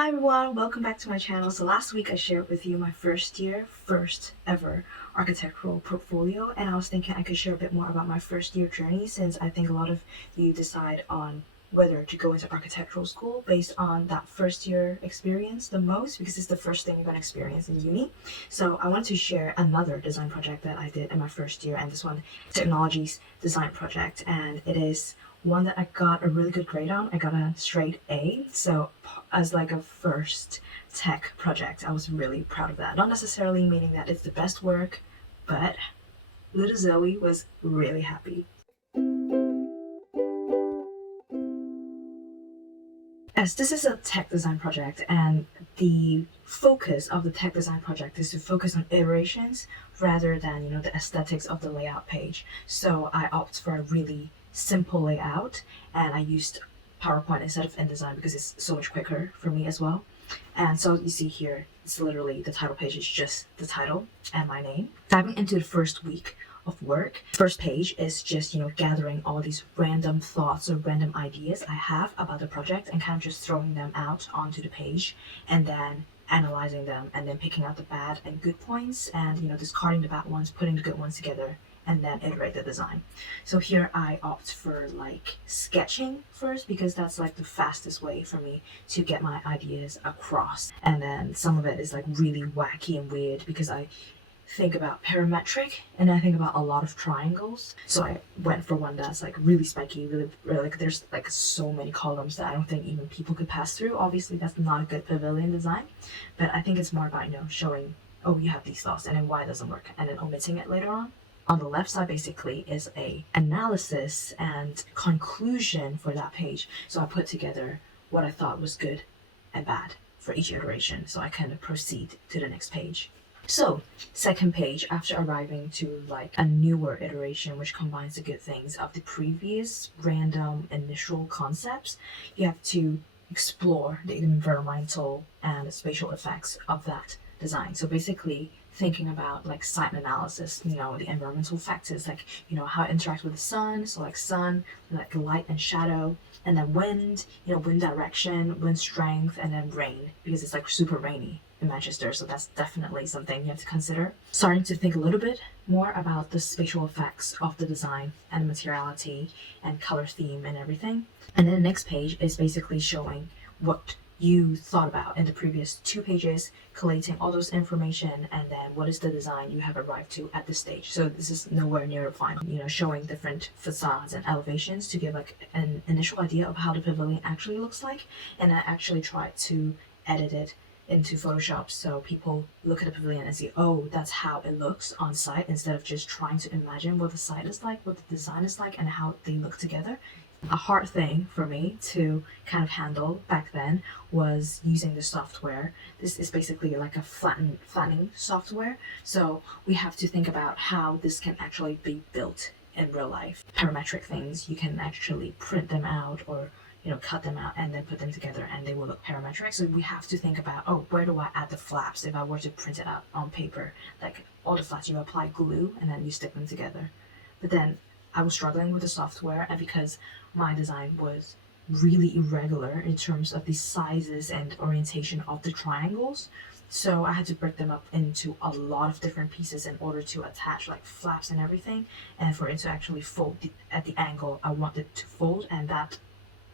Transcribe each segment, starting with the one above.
Hi everyone, welcome back to my channel. So last week I shared with you my first ever architectural portfolio, and I was thinking I could share a bit more about my first year journey, since I think a lot of you decide on whether to go into architectural school based on that first year experience the most, because it's the first thing you're going to experience in uni. So I wanted to share another design project that I did in my first year, and this one, technologies design project, and it is one that I got a really good grade on. I got a straight A. So as like a first tech project, I was really proud of that. Not necessarily meaning that it's the best work, but little Zoe was really happy. As this is a tech design project, and the focus of the tech design project is to focus on iterations rather than, the aesthetics of the layout page. So I opt for a really simple layout, and I used PowerPoint instead of InDesign because it's so much quicker for me as well. And so you see here, it's literally the title page is just the title and my name. Diving into the first week of work, first page is just gathering all these random thoughts or random ideas I have about the project and kind of just throwing them out onto the page, and then analyzing them, and then picking out the bad and good points, and discarding the bad ones, putting the good ones together, and then iterate the design. So here I opt for like sketching first, because that's like the fastest way for me to get my ideas across. And then some of it is like really wacky and weird because I think about parametric and I think about a lot of triangles. So I went for one that's like really spiky, really like there's like so many columns that I don't think even people could pass through. Obviously that's not a good pavilion design, but I think it's more about showing, oh, you have these thoughts and then why it doesn't work, and then omitting it later on. On the left side basically is a analysis and conclusion for that page. So I put together what I thought was good and bad for each iteration, so I kind of proceed to the next page. So second page, after arriving to like a newer iteration which combines the good things of the previous random initial concepts, you have to explore the environmental and spatial effects of that design. So basically thinking about like site analysis, the environmental factors, like how it interacts with the sun, so like sun, like light and shadow, and then wind, wind direction, wind strength, and then rain, because it's like super rainy in Manchester, so that's definitely something you have to consider. Starting to think a little bit more about the spatial effects of the design and materiality and color theme and everything. And then the next page is basically showing what you thought about in the previous 2 pages, collating all those information, and then what is the design you have arrived to at this stage. So this is nowhere near the final, showing different facades and elevations to give like an initial idea of how the pavilion actually looks like. And I actually tried to edit it into Photoshop so people look at the pavilion and see, oh, that's how it looks on site, instead of just trying to imagine what the site is like, what the design is like, and how they look together. A hard thing for me to kind of handle back then was using the software. This is basically like a flattening software, so we have to think about how this can actually be built in real life. Parametric things, you can actually print them out or cut them out and then put them together and they will look parametric. So we have to think about, oh, where do I add the flaps if I were to print it out on paper? Like all the flaps, you apply glue and then you stick them together. But then I was struggling with the software, and because my design was really irregular in terms of the sizes and orientation of the triangles, so I had to break them up into a lot of different pieces in order to attach like flaps and everything, and for it to actually fold at the angle I wanted to fold, and that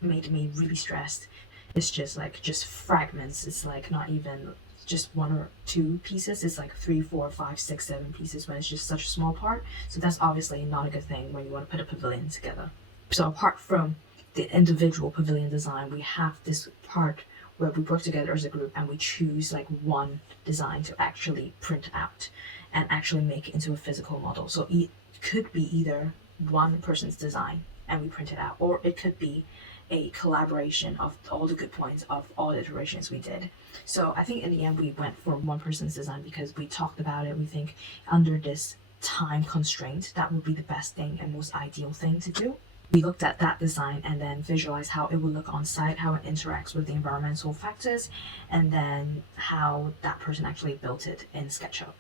made me really stressed. It's just fragments. It's like not even just 1 or 2 pieces, it's like 3, 4, 5, 6, 7 pieces when it's just such a small part. So that's obviously not a good thing when you want to put a pavilion together. So apart from the individual pavilion design, we have this part where we work together as a group and we choose like one design to actually print out and actually make it into a physical model. So it could be either one person's design and we print it out, or it could be a collaboration of all the good points of all the iterations we did. So I think in the end we went for one person's design because we talked about it. We think under this time constraint that would be the best thing and most ideal thing to do. We looked at that design and then visualized how it would look on site, how it interacts with the environmental factors, and then how that person actually built it in SketchUp.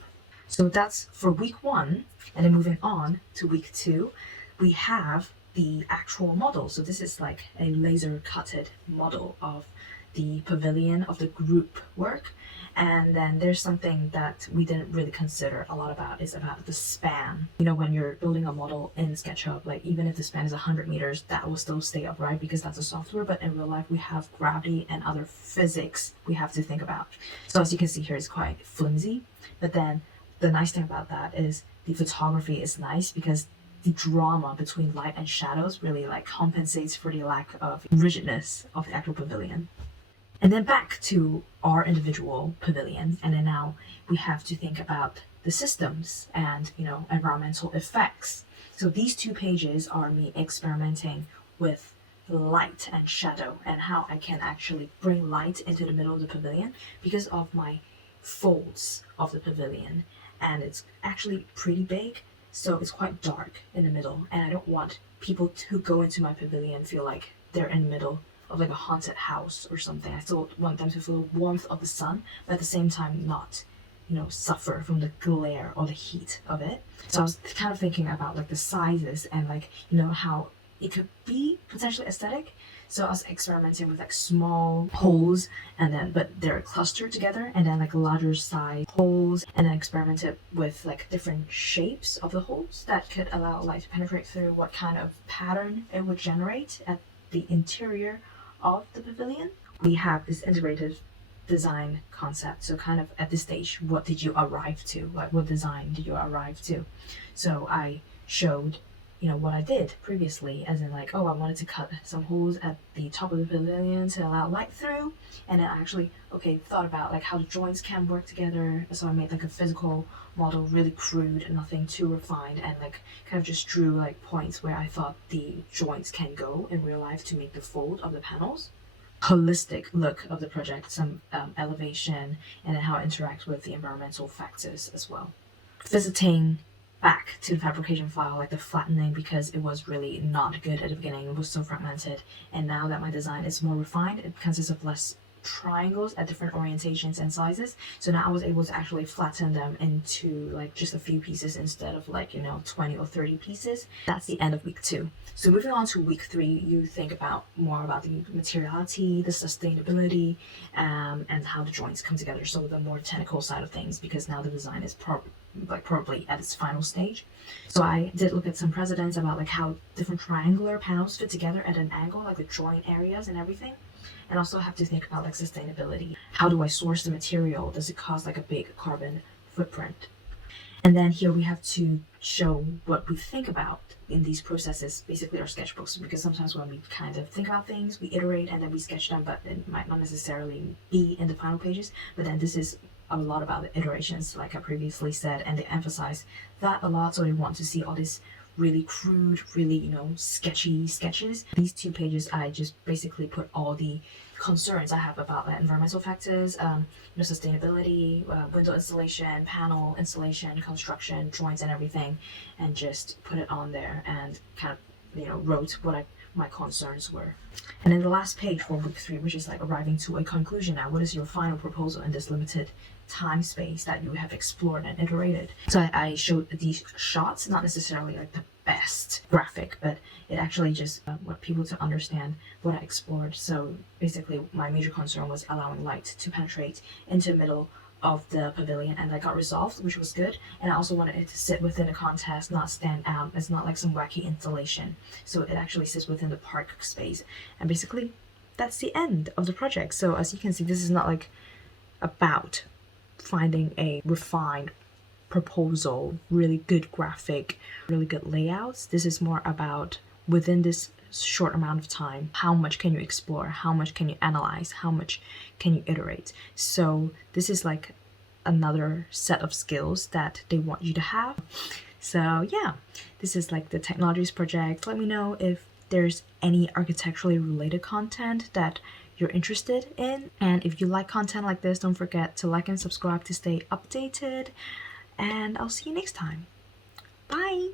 So that's for week 1, and then moving on to week 2, we have the actual model. So this is like a laser cutted model of the pavilion, of the group work. And then there's something that we didn't really consider a lot about, is about the span. You know, when you're building a model in SketchUp, like even if the span is 100 meters, that will still stay upright because that's a software. But in real life, we have gravity and other physics we have to think about. So as you can see here, it's quite flimsy. But then the nice thing about that is the photography is nice because the drama between light and shadows really like compensates for the lack of rigidness of the actual pavilion. And then back to our individual pavilion, and then now we have to think about the systems and, you know, environmental effects. So these 2 pages are me experimenting with light and shadow and how I can actually bring light into the middle of the pavilion because of my folds of the pavilion. And it's actually pretty big, so it's quite dark in the middle, and I don't want people who go into my pavilion feel like they're in the middle of like a haunted house or something. I still want them to feel warmth of the sun, but at the same time not, you know, suffer from the glare or the heat of it. So I was kind of thinking about like the sizes and like, you know, how it could be potentially aesthetic. So I was experimenting with like small holes, and then but they're clustered together, and then like larger size holes, and then experimented with like different shapes of the holes that could allow light to penetrate through, what kind of pattern it would generate at the interior of the pavilion. We have this integrated design concept. So kind of at this stage, what did you arrive to? Like what design did you arrive to? So I showed, you know, what I did previously, as in like, oh, I wanted to cut some holes at the top of the pavilion to allow light through, and then I actually thought about like how the joints can work together. So I made like a physical model, really crude and nothing too refined, and like kind of just drew like points where I thought the joints can go in real life to make the fold of the panels. Holistic look of the project, some elevation, and then how it interacts with the environmental factors as well. Visiting back to the fabrication file, like the flattening, because it was really not good at the beginning. It was so fragmented, and now that my design is more refined, it consists of less triangles at different orientations and sizes. So now I was able to actually flatten them into like just a few pieces instead of like, you know, 20 or 30 pieces. That's the end of week 2. So moving on to week 3, you think about more about the materiality, the sustainability, and how the joints come together. So the more technical side of things, because now the design is probably at its final stage. So I did look at some precedents about like how different triangular panels fit together at an angle, like the joint areas and everything. And also have to think about like sustainability. How do I source the material? Does it cause like a big carbon footprint? And then here we have to show what we think about in these processes, basically our sketchbooks, because sometimes when we kind of think about things, we iterate and then we sketch them, but it might not necessarily be in the final pages. But then this is a lot about the iterations, like I previously said, and they emphasize that a lot. So they want to see all this really crude, really, you know, sketchy sketches. These 2 pages, I just basically put all the concerns I have about like environmental factors, you know, sustainability, window installation, panel installation, construction, joints and everything, and just put it on there and kind of, you know, wrote what my concerns were. And then the last page for week 3, which is like arriving to a conclusion now. What is your final proposal in this limited time space that you have explored and iterated? So I showed these shots, not necessarily like the best graphic, but it actually just want people to understand what I explored. So basically my major concern was allowing light to penetrate into the middle of the pavilion, and that got resolved, which was good. And I also wanted it to sit within the context, not stand out. It's not like some wacky installation, so it actually sits within the park space. And basically that's the end of the project. So as you can see, this is not like about finding a refined proposal, really good graphic, really good layouts. This is more about within this short amount of time, how much can you explore, how much can you analyze, how much can you iterate. So this is like another set of skills that they want you to have. So yeah, this is like the technologies project. Let me know if there's any architecturally related content that you're interested in, and if you like content like this, don't forget to like and subscribe to stay updated, and I'll see you next time. Bye.